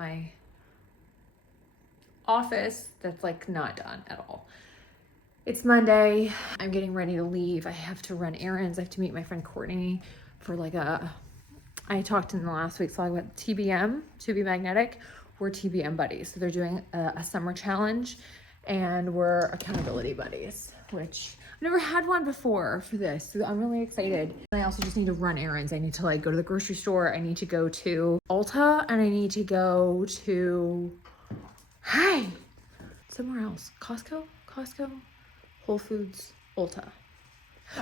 my office that's like not done at all. It's Monday. I'm getting ready to leave. I have to run errands. I have to meet my friend Courtney for like I talked in the last week, so I went TBM, To Be Magnetic. We're TBM buddies. So they're doing a summer challenge and we're accountability buddies, which I've never had one before for this. So I'm really excited. And I also just need to run errands. I need to like go to the grocery store. I need to go to Ulta and I need to go to, somewhere else. Costco, Whole Foods, Ulta.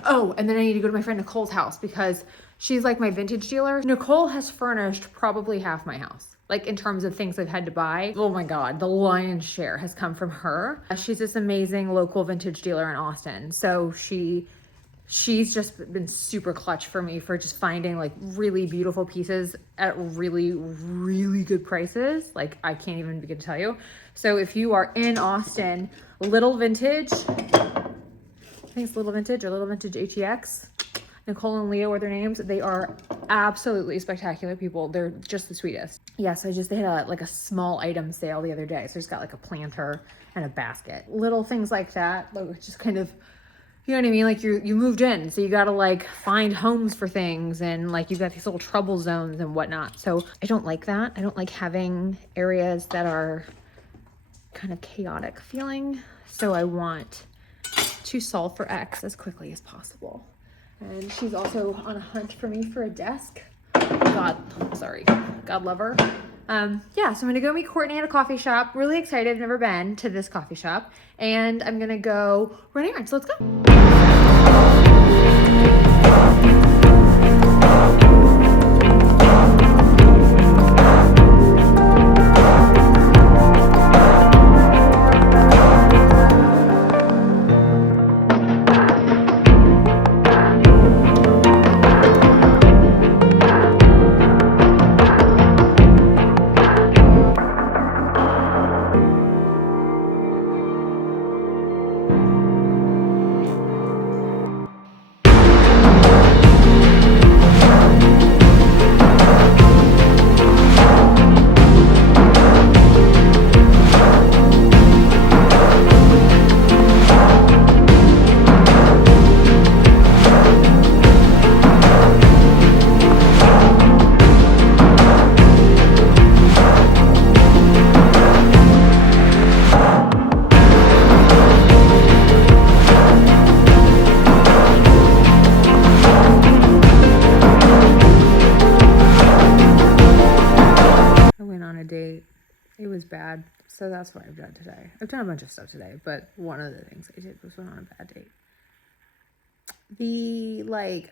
Oh, and then I need to go to my friend Nicole's house because she's like my vintage dealer. Nicole has furnished probably half my house. Like in terms of things I've had to buy. Oh my God, the lion's share has come from her. She's this amazing local vintage dealer in Austin. So she's just been super clutch for me for just finding like really beautiful pieces at really, really good prices. Like I can't even begin to tell you. So if you are in Austin, Little Vintage, I think it's Little Vintage or Little Vintage ATX. Nicole and Leo are their names. They are absolutely spectacular people. They're just the sweetest. Yes, they had like a small item sale the other day. So I just got like a planter and a basket. Little things like that, like just kind of, you know what I mean? Like you moved in, so you gotta like find homes for things and like you've got these little trouble zones and whatnot. So I don't like that. I don't like having areas that are kind of chaotic feeling. So I want to solve for X as quickly as possible. And she's also on a hunt for me for a desk. God love her. Yeah, so I'm gonna go meet Courtney at a coffee shop. Really excited, I've never been to this coffee shop. And I'm gonna go run errands, let's go. It was bad, so that's what I've done today. I've done a bunch of stuff today, but one of the things I did was went on a bad date.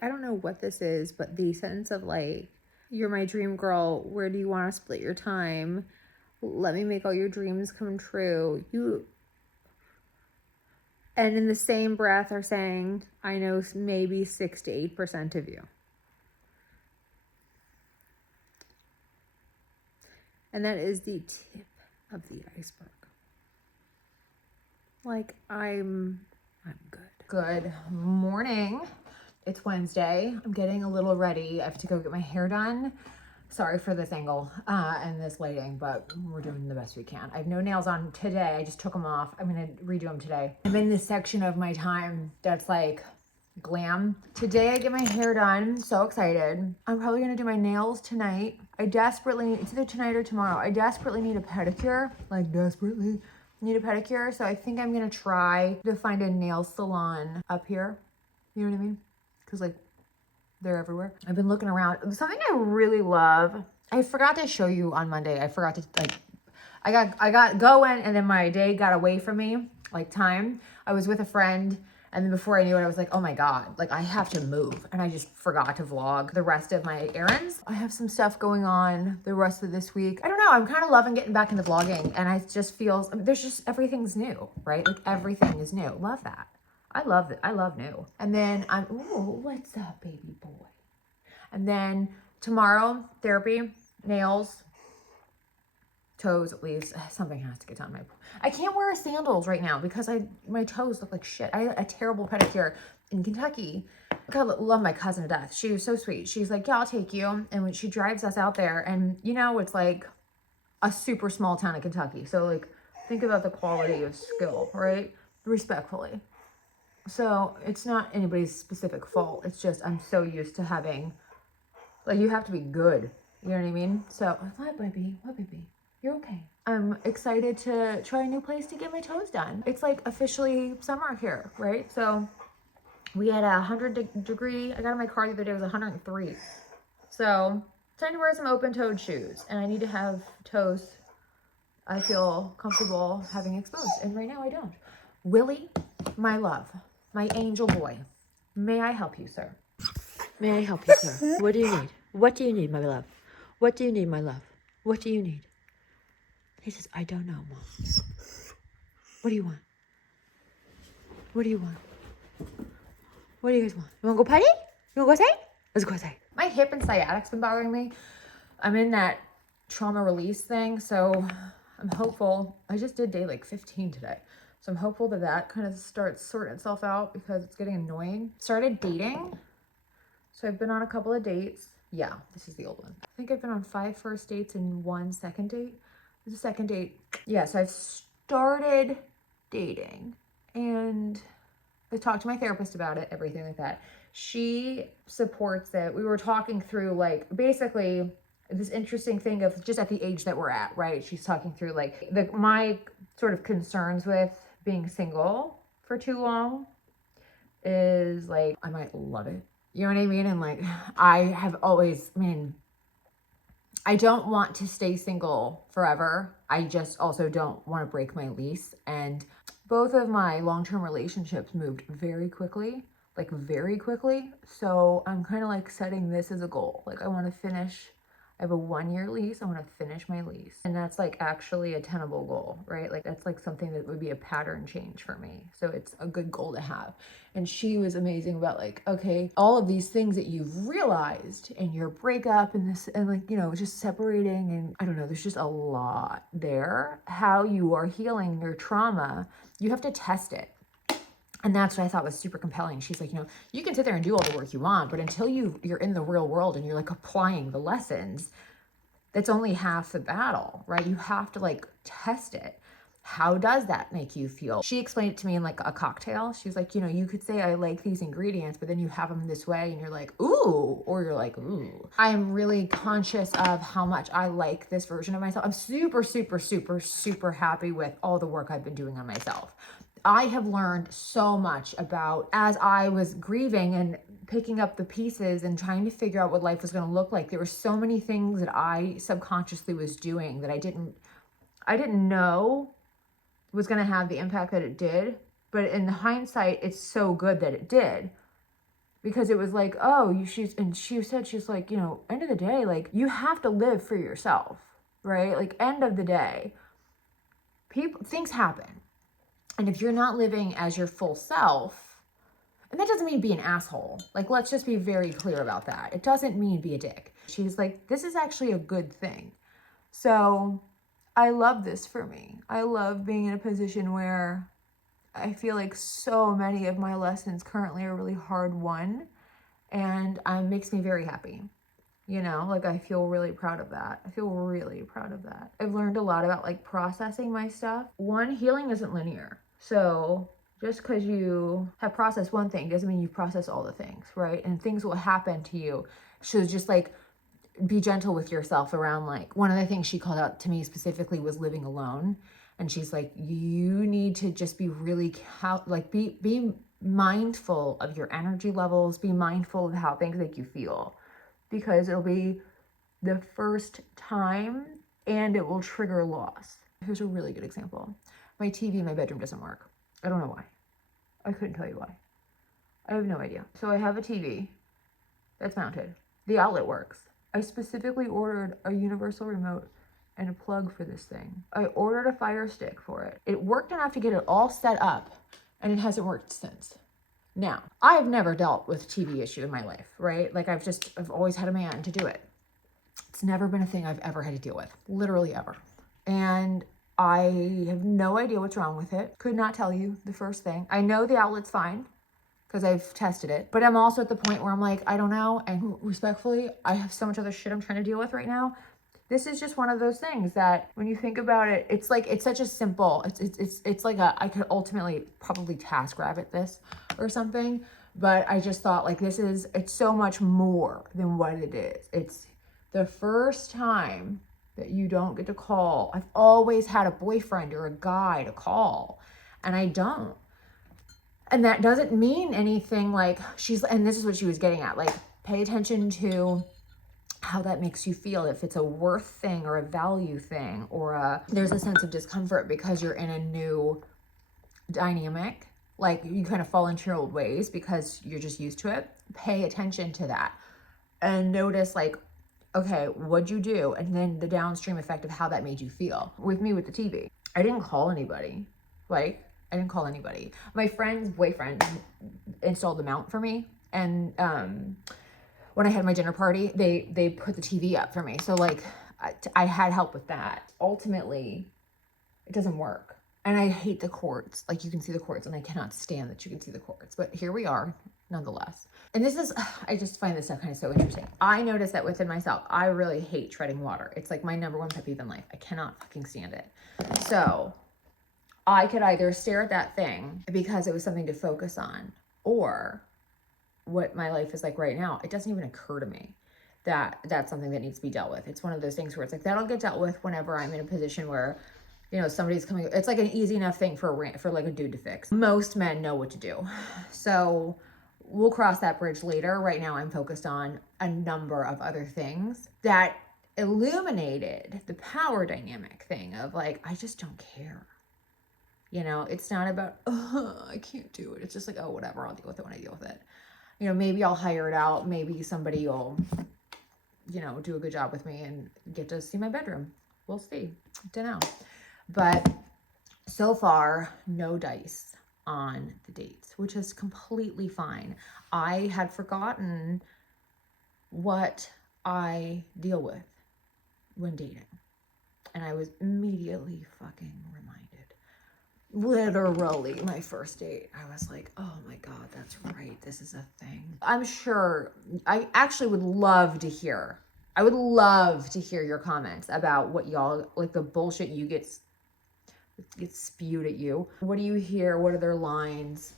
I don't know what this is, but the sentence of like, you're my dream girl, where do you want to split your time? Let me make all your dreams come true. And in the same breath are saying, I know maybe 6 to 8% of you. And that is the tip of the iceberg. Like, I'm good. Good morning. It's Wednesday. I'm getting a little ready. I have to go get my hair done. Sorry for this angle and this lighting, but we're doing the best we can. I have no nails on today. I just took them off. I'm gonna redo them today. I'm in this section of my time that's like glam. Today I get my hair done. So excited. I'm probably gonna do my nails tonight. It's either tonight or tomorrow. I desperately need a pedicure. Like desperately need a pedicure. So I think I'm gonna try to find a nail salon up here. You know what I mean? Cause like they're everywhere. I've been looking around. Something I really love. I forgot to show you on Monday. I forgot to I got going and then my day got away from me, like time. I was with a friend and then before I knew it, I was like, oh my God, like I have to move. And I just forgot to vlog the rest of my errands. I have some stuff going on the rest of this week. I don't know. I'm kind of loving getting back into vlogging and I just feels, there's just, everything's new, right? Like everything is new. Love that. I love it. I love new. And then ooh, what's up, baby boy? And then tomorrow, therapy, nails, toes at least. Something has to get done. I can't wear sandals right now because my toes look like shit. I had a terrible pedicure in Kentucky. God, love my cousin to death. She was so sweet. She's like, yeah, I'll take you. And when she drives us out there and you know, it's like a super small town in Kentucky. So like, think about the quality of skill, right? Respectfully. So it's not anybody's specific fault. It's just, I'm so used to having, like, you have to be good. You know what I mean? So, what, baby? What, baby? You're okay. I'm excited to try a new place to get my toes done. It's like officially summer here, right? So we had 100-degree, I got in my car the other day, it was 103. So time to wear some open-toed shoes. And I need to have toes I feel comfortable having exposed. And right now I don't. Willie, my love, my angel boy, may I help you, sir? May I help you, sir? What do you need? What do you need, my love? What do you need, my love? What do you need? He says, I don't know, Mom. What do you want? What do you want? What do you guys want? You want to go potty? You want to go outside? Let's go outside. My hip and sciatic's been bothering me. I'm in that trauma release thing, so I'm hopeful. I just did day like 15 today. So I'm hopeful that that kind of starts sorting itself out because it's getting annoying. Started dating. So I've been on a couple of dates. Yeah, this is the old one. I think I've been on 5 first dates and 1 second date. This is a second date. Yeah, so I've started dating and I talked to my therapist about it, everything like that. She supports it. We were talking through like basically this interesting thing of just at the age that we're at, right? She's talking through like my sort of concerns with being single for too long is like, I might love it. You know what I mean? And like, I have always, I mean, I don't want to stay single forever. I just also don't want to break my lease. And both of my long-term relationships moved very quickly, like very quickly. So I'm kind of like setting this as a goal. Like I want to finish, I have a 1-year lease. I want to finish my lease. And that's like actually a tenable goal, right? Like that's like something that would be a pattern change for me. So it's a good goal to have. And she was amazing about like, okay, all of these things that you've realized in your breakup and this, and like, you know, just separating and I don't know, there's just a lot there. How you are healing your trauma, you have to test it. And that's what I thought was super compelling. She's like, you know, you can sit there and do all the work you want, but until you're in the real world and you're like applying the lessons, that's only half the battle, right? You have to like test it. How does that make you feel? She explained it to me in like a cocktail. She's like, you know, you could say I like these ingredients, but then you have them this way and you're like, ooh, or you're like, ooh. I am really conscious of how much I like this version of myself. I'm super, super, super, super happy with all the work I've been doing on myself. I have learned so much about as I was grieving and picking up the pieces and trying to figure out what life was going to look like. There were so many things that I subconsciously was doing that I didn't know was going to have the impact that it did. But in hindsight, it's so good that it did. Because it was like, oh, she said, she's like, you know, end of the day, like you have to live for yourself, right? Like end of the day, things happen. And if you're not living as your full self, and that doesn't mean be an asshole. Like, let's just be very clear about that. It doesn't mean be a dick. She's like, this is actually a good thing. So I love this for me. I love being in a position where I feel like so many of my lessons currently are really hard won. And it makes me very happy. You know, like I feel really proud of that. I feel really proud of that. I've learned a lot about like processing my stuff. One, healing isn't linear. So just because you have processed one thing doesn't mean you process all the things, right? And things will happen to you. So just like be gentle with yourself around like one of the things she called out to me specifically was living alone. And she's like, you need to just be really be mindful of your energy levels, be mindful of how things make you feel, because it'll be the first time and it will trigger loss. Here's a really good example. My TV in my bedroom doesn't work. I don't know why. I couldn't tell you why. I have no idea. So I have a TV that's mounted. The outlet works. I specifically ordered a universal remote and a plug for this thing. I ordered a Fire Stick for it. It worked enough to get it all set up, and it hasn't worked since. Now, I've never dealt with TV issue in my life, right? Like I've always had a man to do it. It's never been a thing I've ever had to deal with, literally ever. And I have no idea what's wrong with it. Could not tell you the first thing. I know the outlet's fine because I've tested it, but I'm also at the point where I'm like, I don't know. And respectfully, I have so much other shit I'm trying to deal with right now. this is just one of those things that when you think about it, it's like, it's such a simple, it's like I could ultimately probably task rabbit this or something, but I just thought like, it's so much more than what it is. It's the first time that you don't get to call. I've always had a boyfriend or a guy to call, and I don't. And that doesn't mean anything. Like, and this is what she was getting at, like, pay attention to how that makes you feel, if it's a worth thing or a value thing, or there's a sense of discomfort because you're in a new dynamic, like you kind of fall into your old ways because you're just used to it. Pay attention to that and notice, like, okay, what'd you do? And then the downstream effect of how that made you feel. With me with the TV, I didn't call anybody. Like, I didn't call anybody. My friend's boyfriend installed the mount for me, and when I had my dinner party, they put the TV up for me. So like, I had help with that. Ultimately, it doesn't work. And I hate the cords. Like, you can see the cords, and I cannot stand that you can see the cords. But here we are, nonetheless. And this is, I just find this stuff kind of so interesting. I noticed that within myself, I really hate treading water. It's like my number one pet peeve in life. I cannot fucking stand it. So I could either stare at that thing because it was something to focus on, or what my life is like right now, it doesn't even occur to me that that's something that needs to be dealt with. It's one of those things where it's like, that'll get dealt with whenever I'm in a position where, you know, somebody's coming. It's like an easy enough thing for like a dude to fix. Most men know what to do. So we'll cross that bridge later. Right now I'm focused on a number of other things that illuminated the power dynamic thing of like, I just don't care. You know, it's not about, oh, I can't do it. It's just like, oh, whatever, I'll deal with it when I deal with it. You know, maybe I'll hire it out. Maybe somebody will, you know, do a good job with me and get to see my bedroom. We'll see. Don't know. But so far, no dice on the dates, which is completely fine. I had forgotten what I deal with when dating, and I was immediately fucking reminded. Literally, my first date, I was like, oh my God, that's right. This is a thing. I'm sure I actually would love to hear. I would love to hear your comments about what y'all, like the bullshit you get spewed at you. What do you hear? What are their lines?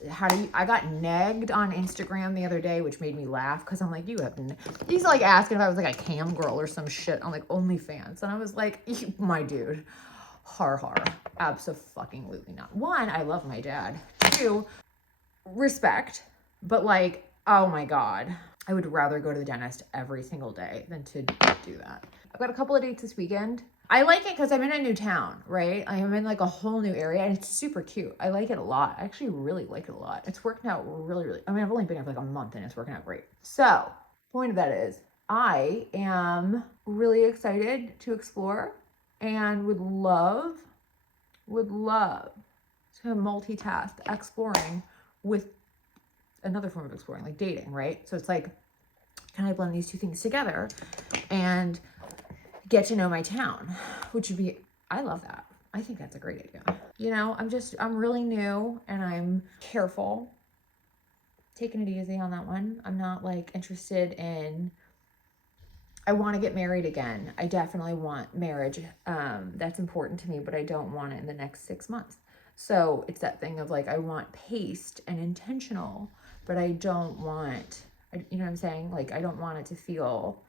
I got negged on Instagram the other day, which made me laugh because I'm like, he's like asking if I was like a cam girl or some shit on like OnlyFans. And I was like, my dude. Har, abso-fucking-lutely not. One, I love my dad. Two, respect, but like, oh my God, I would rather go to the dentist every single day than to do that. I've got a couple of dates this weekend. I like it because I'm in a new town, right? I am in like a whole new area, and it's super cute. I like it a lot. I actually really like it a lot. It's working out really, I mean, I've only been here for like a month and it's working out great. So, point of that is, I am really excited to explore and would love to multitask exploring with another form of exploring, like dating, right? So it's like, can I blend these two things together and get to know my town, which would be, I love that. I think that's a great idea. You know, I'm really new and I'm careful, taking it easy on that one. I'm not like interested in, I want to get married again. I definitely want marriage. That's important to me, but I don't want it in the next 6 months. So it's that thing of like, I want paced and intentional, but I don't want, you know what I'm saying? Like, I don't want it to feel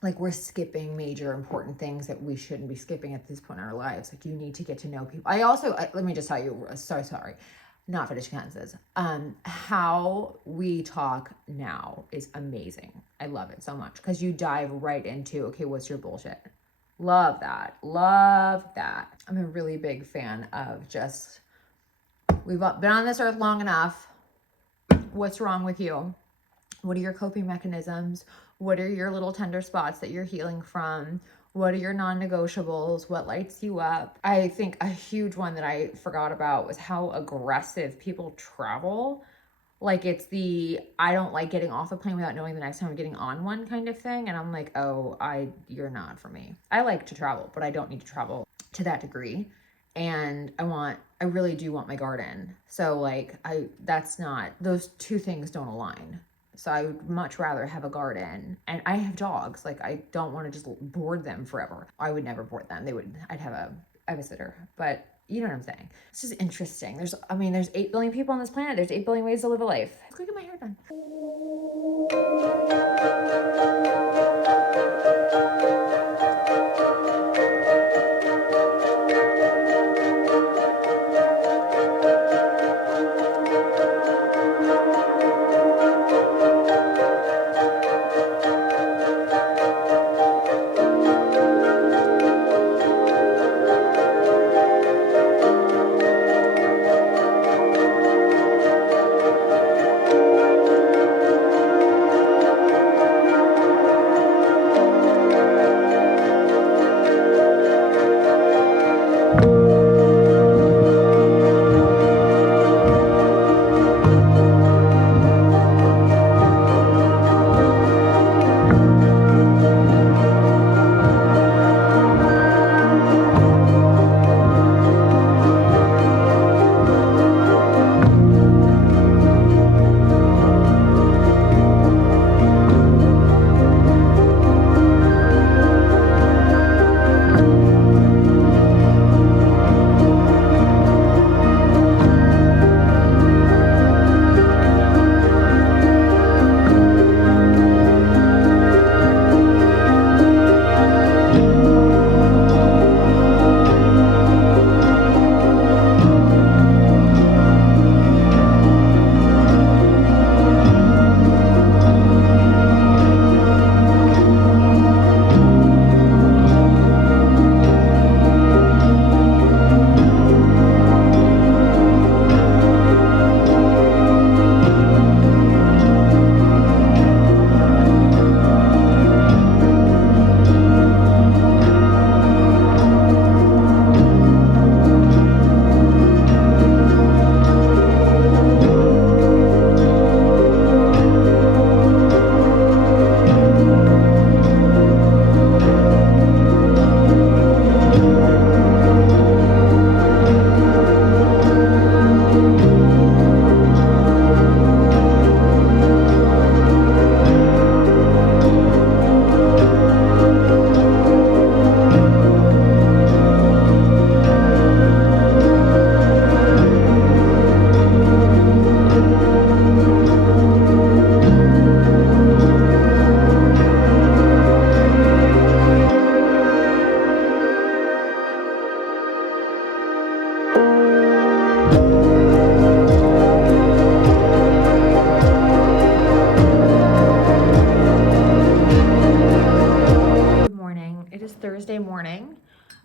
like we're skipping major important things that we shouldn't be skipping at this point in our lives. Like, you need to get to know people. Let me just tell you, so sorry. Not finishing sentences. How we talk now is amazing. I love it so much because you dive right into, okay, what's your bullshit? Love that. I'm a really big fan of just, we've been on this earth long enough. What's wrong with you? What are your coping mechanisms? What are your little tender spots that you're healing from? What are your non-negotiables? What lights you up? I think a huge one that I forgot about was how aggressive people travel. Like, it's the, I don't like getting off a plane without knowing the next time I'm getting on one kind of thing. And I'm like, oh, you're not for me. I like to travel, but I don't need to travel to that degree. And I really do want my garden. So like, those two things don't align. So I would much rather have a garden. And I have dogs. Like, I don't want to just board them forever. I would never board them. I'd have a sitter. But you know what I'm saying? It's just interesting. There's 8 billion people on this planet. There's 8 billion ways to live a life. Let's go get my hair done. Thursday morning,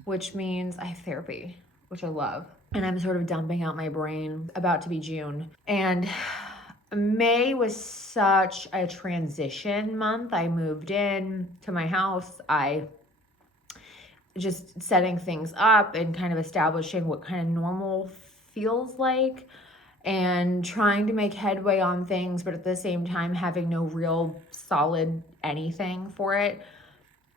which means I have therapy, which I love. And I'm sort of dumping out my brain, about to be June. And May was such a transition month. I moved in to my house. I just setting things up and kind of establishing what kind of normal feels like and trying to make headway on things, but at the same time having no real solid anything for it.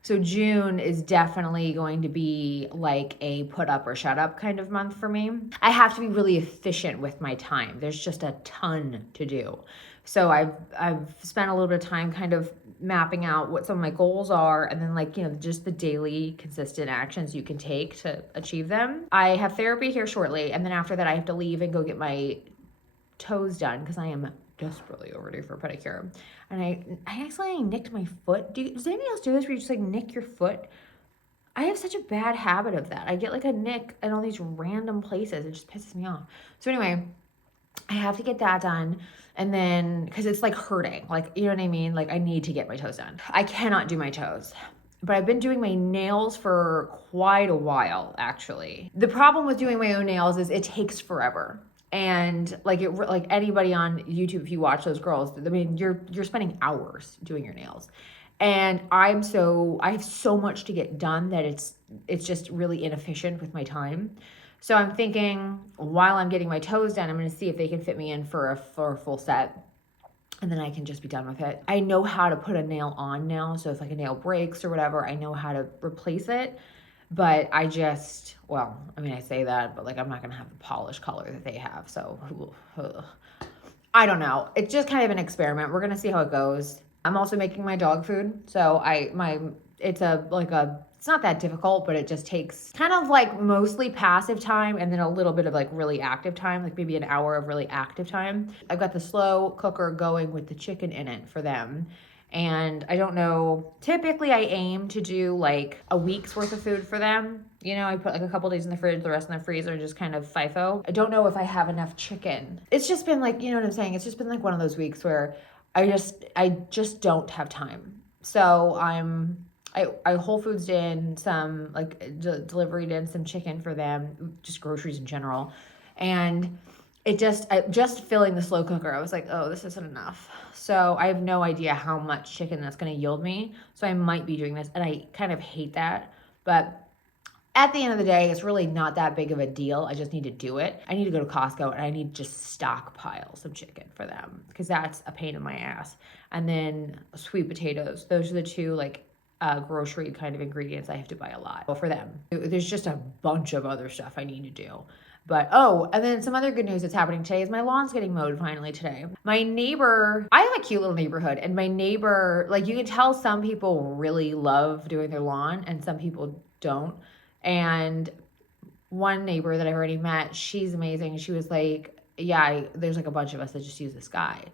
So June is definitely going to be like a put up or shut up kind of month for me. I have to be really efficient with my time. There's just a ton to do. So I've spent a little bit of time kind of mapping out what some of my goals are, and then, like, you know, just the daily consistent actions you can take to achieve them. I have therapy here shortly, and then after that I have to leave and go get my toes done because I am desperately overdue for a pedicure. And I accidentally nicked my foot. Does anybody else do this where you just like nick your foot? I have such a bad habit of that. I get like a nick in all these random places. It just pisses me off. So anyway, I have to get that done. And then, because it's like hurting, like, you know what I mean? Like, I need to get my toes done. I cannot do my toes, but I've been doing my nails for quite a while, actually. The problem with doing my own nails is it takes forever. And like anybody on YouTube, if you watch those girls, I mean, you're spending hours doing your nails. And I have so much to get done that it's just really inefficient with my time. So I'm thinking, while I'm getting my toes done, I'm going to see if they can fit me in for a full set, and then I can just be done with it. I know how to put a nail on now, so if like a nail breaks or whatever, I know how to replace it. But I say that, but like, I'm not gonna have the polish color that they have. So I don't know. It's just kind of an experiment. We're gonna see how it goes. I'm also making my dog food, so it's not that difficult, but it just takes kind of like mostly passive time and then a little bit of like really active time, like maybe an hour of really active time. I've got the slow cooker going with the chicken in it for them. And I don't know, typically I aim to do like a week's worth of food for them. You know, I put like a couple days in the fridge, the rest in the freezer, just kind of FIFO. I don't know if I have enough chicken. It's just been like, you know what I'm saying? It's just been like one of those weeks where I just don't have time. So I Whole Foods in some, like delivered in some chicken for them, just groceries in general. And just filling the slow cooker, I was like, oh, this isn't enough. So I have no idea how much chicken that's going to yield me. So I might be doing this, and I kind of hate that. But at the end of the day, it's really not that big of a deal. I just need to do it. I need to go to Costco and I need to just stockpile some chicken for them because that's a pain in my ass. And then sweet potatoes. Those are the two like grocery kind of ingredients I have to buy a lot for them. There's just a bunch of other stuff I need to do. But and then some other good news that's happening today is my lawn's getting mowed finally today. My neighbor, I have a cute little neighborhood, and my neighbor, like you can tell some people really love doing their lawn and some people don't. And one neighbor that I already met, she's amazing. She was like, yeah, there's like a bunch of us that just use this guy.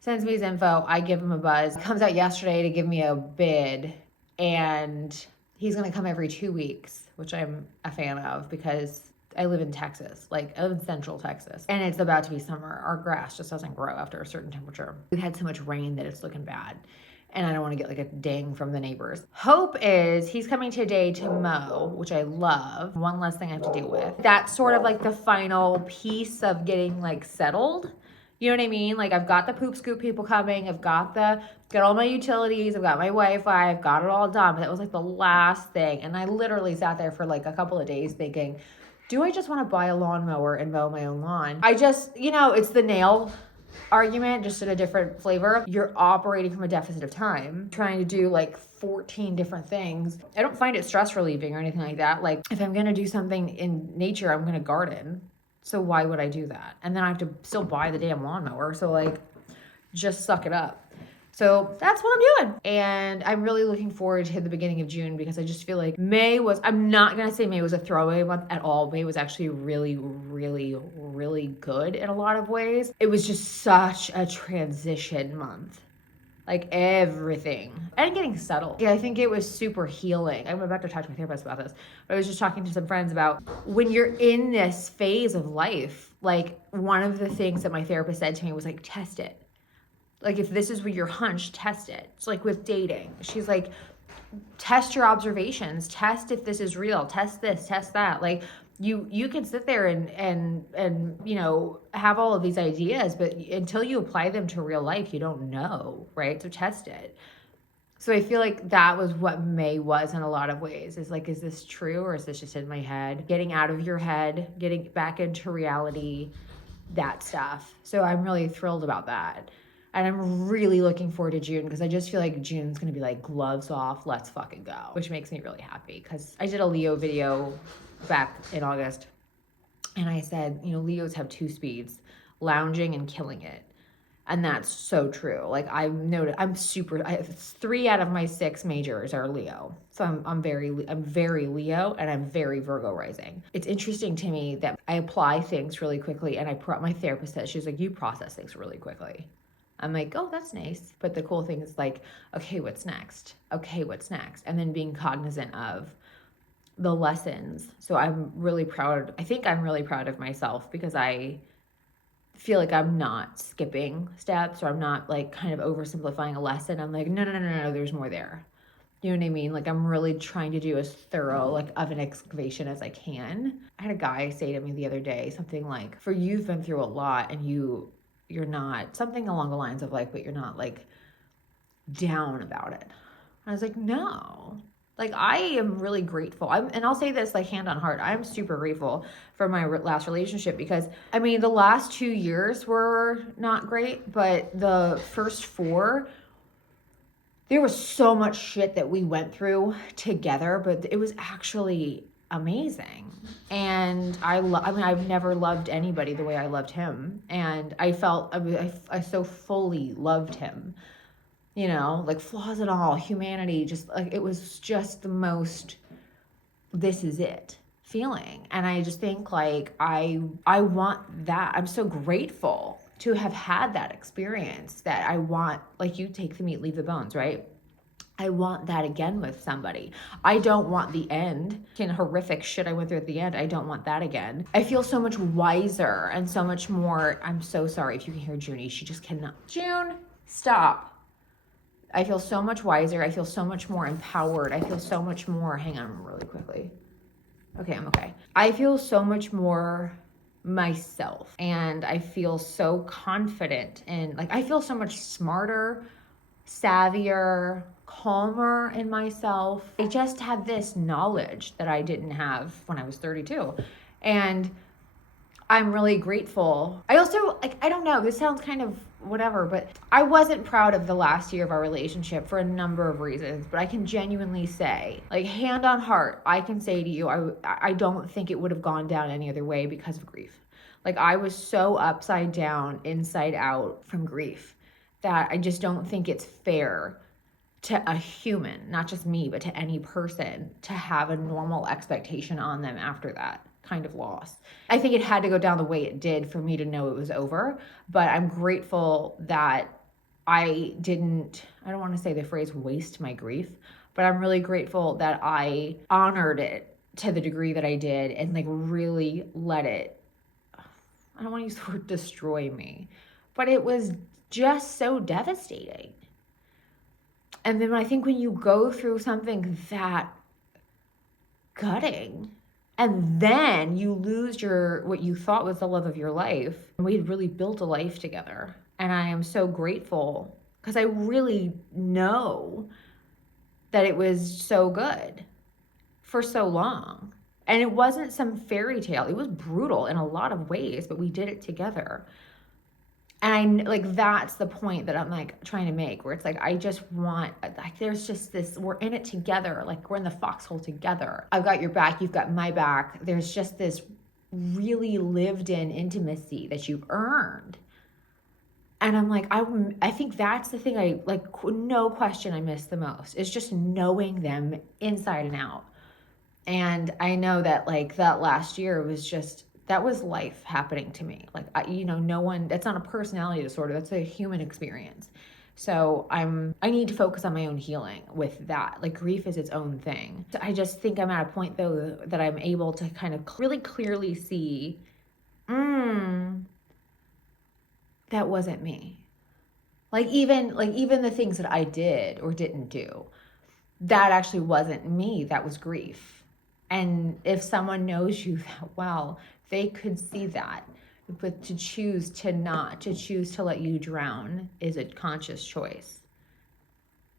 Sends me his info. I give him a buzz. Comes out yesterday to give me a bid. And he's going to come every 2 weeks, which I'm a fan of because I live in Texas. Like, I live in central Texas. And it's about to be summer. Our grass just doesn't grow after a certain temperature. We've had so much rain that it's looking bad. And I don't want to get like a ding from the neighbors. Hope is he's coming today to mow, which I love. One less thing I have to deal with. That's sort of like the final piece of getting like settled. You know what I mean? Like I've got the poop scoop people coming. I've got all my utilities. I've got my Wi-Fi. I've got it all done. But that was like the last thing. And I literally sat there for like a couple of days thinking, do I just want to buy a lawnmower and mow my own lawn? I just, it's the nail argument, just in a different flavor. You're operating from a deficit of time, trying to do like 14 different things. I don't find it stress relieving or anything like that. Like if I'm gonna do something in nature, I'm gonna garden. So why would I do that? And then I have to still buy the damn lawnmower. So like, just suck it up. So that's what I'm doing. And I'm really looking forward to the beginning of June because I just feel like I'm not going to say May was a throwaway month at all. May was actually really, really, really good in a lot of ways. It was just such a transition month. Like everything. And getting settled. Yeah, I think it was super healing. I'm about to talk to my therapist about this. But I was just talking to some friends about when you're in this phase of life, like one of the things that my therapist said to me was like, test it. Like, if this is what your hunch, test it. It's like with dating. She's like, test your observations. Test if this is real. Test this, test that. Like, you can sit there and have all of these ideas, but until you apply them to real life, you don't know, right? So test it. So I feel like that was what May was in a lot of ways. Is like, is this true or is this just in my head? Getting out of your head, getting back into reality, that stuff. So I'm really thrilled about that. And I'm really looking forward to June because I just feel like June's going to be like gloves off, let's fucking go, which makes me really happy because I did a Leo video back in August and I said, Leos have 2 speeds, lounging and killing it. And that's so true. Like I'm 3 out of my 6 majors are Leo. So I'm very Leo and I'm very Virgo rising. It's interesting to me that I apply things really quickly and my therapist said, she's like, you process things really quickly. I'm like, oh, that's nice. But the cool thing is like, okay, what's next? Okay, what's next? And then being cognizant of the lessons. So I'm really proud. I think I'm really proud of myself because I feel like I'm not skipping steps or I'm not like kind of oversimplifying a lesson. I'm like, no, there's more there. You know what I mean? Like I'm really trying to do as thorough like of an excavation as I can. I had a guy say to me the other day, something like, for you've been through a lot and you're not, something along the lines of like, but you're not like down about it. I was like, no, like I am really grateful. And I'll say this like hand on heart, I'm super grateful for my last relationship because I mean, the last 2 years were not great, but the first 4, there was so much shit that we went through together, but it was actually amazing. And I mean, I've never loved anybody the way I loved him. And I felt, I so fully loved him, you know, like flaws and all, humanity, just like, it was just the most, this is it feeling. And I just think like, I want that. I'm so grateful to have had that experience that I want, like you take the meat, leave the bones, right? I want that again with somebody. I don't want the end. And horrific shit I went through at the end. I don't want that again. I feel so much wiser and so much more. I'm so sorry if you can hear Junie. She just cannot. June, stop. I feel so much wiser. I feel so much more empowered. I feel so much more. Hang on really quickly. Okay, I'm okay. I feel so much more myself, and I feel so confident, and like I feel so much smarter, savvier, calmer in myself. I just had this knowledge that I didn't have when I was 32. And I'm really grateful. I also, like, I don't know, this sounds kind of whatever, but I wasn't proud of the last year of our relationship for a number of reasons, but I can genuinely say, like, hand on heart, I can say to you, I don't think it would have gone down any other way because of grief. Like, I was so upside down, inside out from grief that I just don't think it's fair to a human, not just me, but to any person, to have a normal expectation on them after that kind of loss. I think it had to go down the way it did for me to know it was over, but I'm grateful that I didn't, I don't want to say the phrase waste my grief, but I'm really grateful that I honored it to the degree that I did and like really let it, I don't want to use the word destroy me, but it was just so devastating. And then I think when you go through something that gutting, and then you lose your, what you thought was the love of your life, and we had really built a life together. And I am so grateful because I really know that it was so good for so long. And it wasn't some fairy tale. It was brutal in a lot of ways, but we did it together. And I like, that's the point that I'm like trying to make, where it's like, I just want, like, there's just this, we're in it together. Like, we're in the foxhole together. I've got your back. You've got my back. There's just this really lived in intimacy that you've earned. And I'm like, I think that's the thing I like, no question I miss the most is just knowing them inside and out. And I know that like that last year was just, that was life happening to me. Like, no one, that's not a personality disorder. That's a human experience. So I need to focus on my own healing with that. Like, grief is its own thing. I just think I'm at a point though that I'm able to kind of really clearly see, that wasn't me. Like even the things that I did or didn't do, that actually wasn't me. That was grief. And if someone knows you that well, they could see that. But to choose to not, to choose to let you drown is a conscious choice.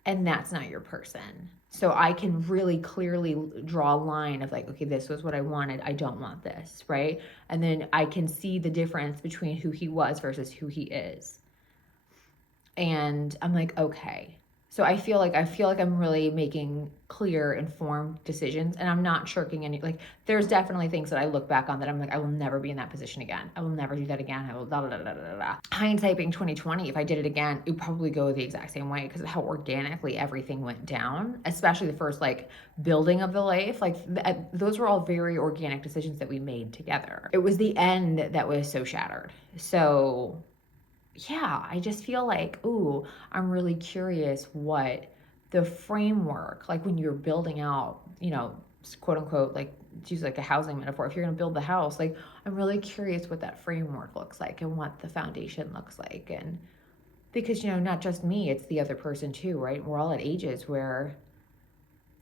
And that's not your person. So I can really clearly draw a line of like, okay, this was what I wanted. I don't want this, right? And then I can see the difference between who he was versus who he is. And I'm like, okay. So I feel like I'm really making clear, informed decisions, and I'm not shirking any, like, there's definitely things that I look back on that I'm like, I will never be in that position again. I will never do that again. I will da da da da da da. Hindsight being 2020, if I did it again, it would probably go the exact same way because of how organically everything went down, especially the first like building of the life. Like those were all very organic decisions that we made together. It was the end that was so shattered. So yeah, I just feel like, ooh, I'm really curious what the framework, like when you're building out, quote unquote, like to use like a housing metaphor, if you're going to build the house, like I'm really curious what that framework looks like and what the foundation looks like. And because, not just me, it's the other person too, right? We're all at ages where,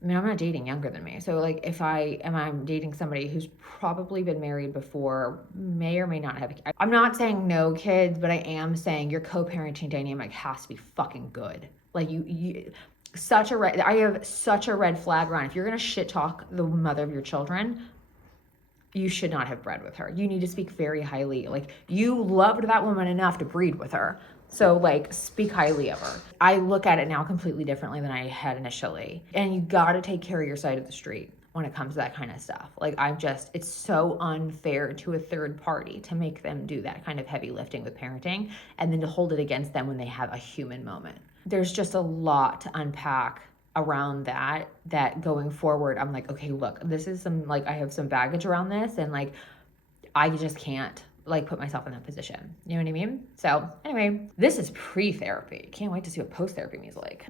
I'm not dating younger than me. So like if I'm dating somebody who's probably been married before, may or may not have, I'm not saying no kids, but I am saying your co-parenting dynamic has to be fucking good. Like I have such a red flag on. If you're going to shit talk the mother of your children, you should not have bred with her. You need to speak very highly. Like, you loved that woman enough to breed with her. So like, speak highly of her. I look at it now completely differently than I had initially. And you got to take care of your side of the street. when it comes to that kind of stuff. Like it's so unfair to a third party to make them do that kind of heavy lifting with parenting and then to hold it against them when they have a human moment. There's just a lot to unpack around that going forward, I'm like, okay, look, this is some, like, I have some baggage around this, and like, I just can't like put myself in that position. You know what I mean? So anyway, this is pre-therapy. Can't wait to see what post-therapy means like.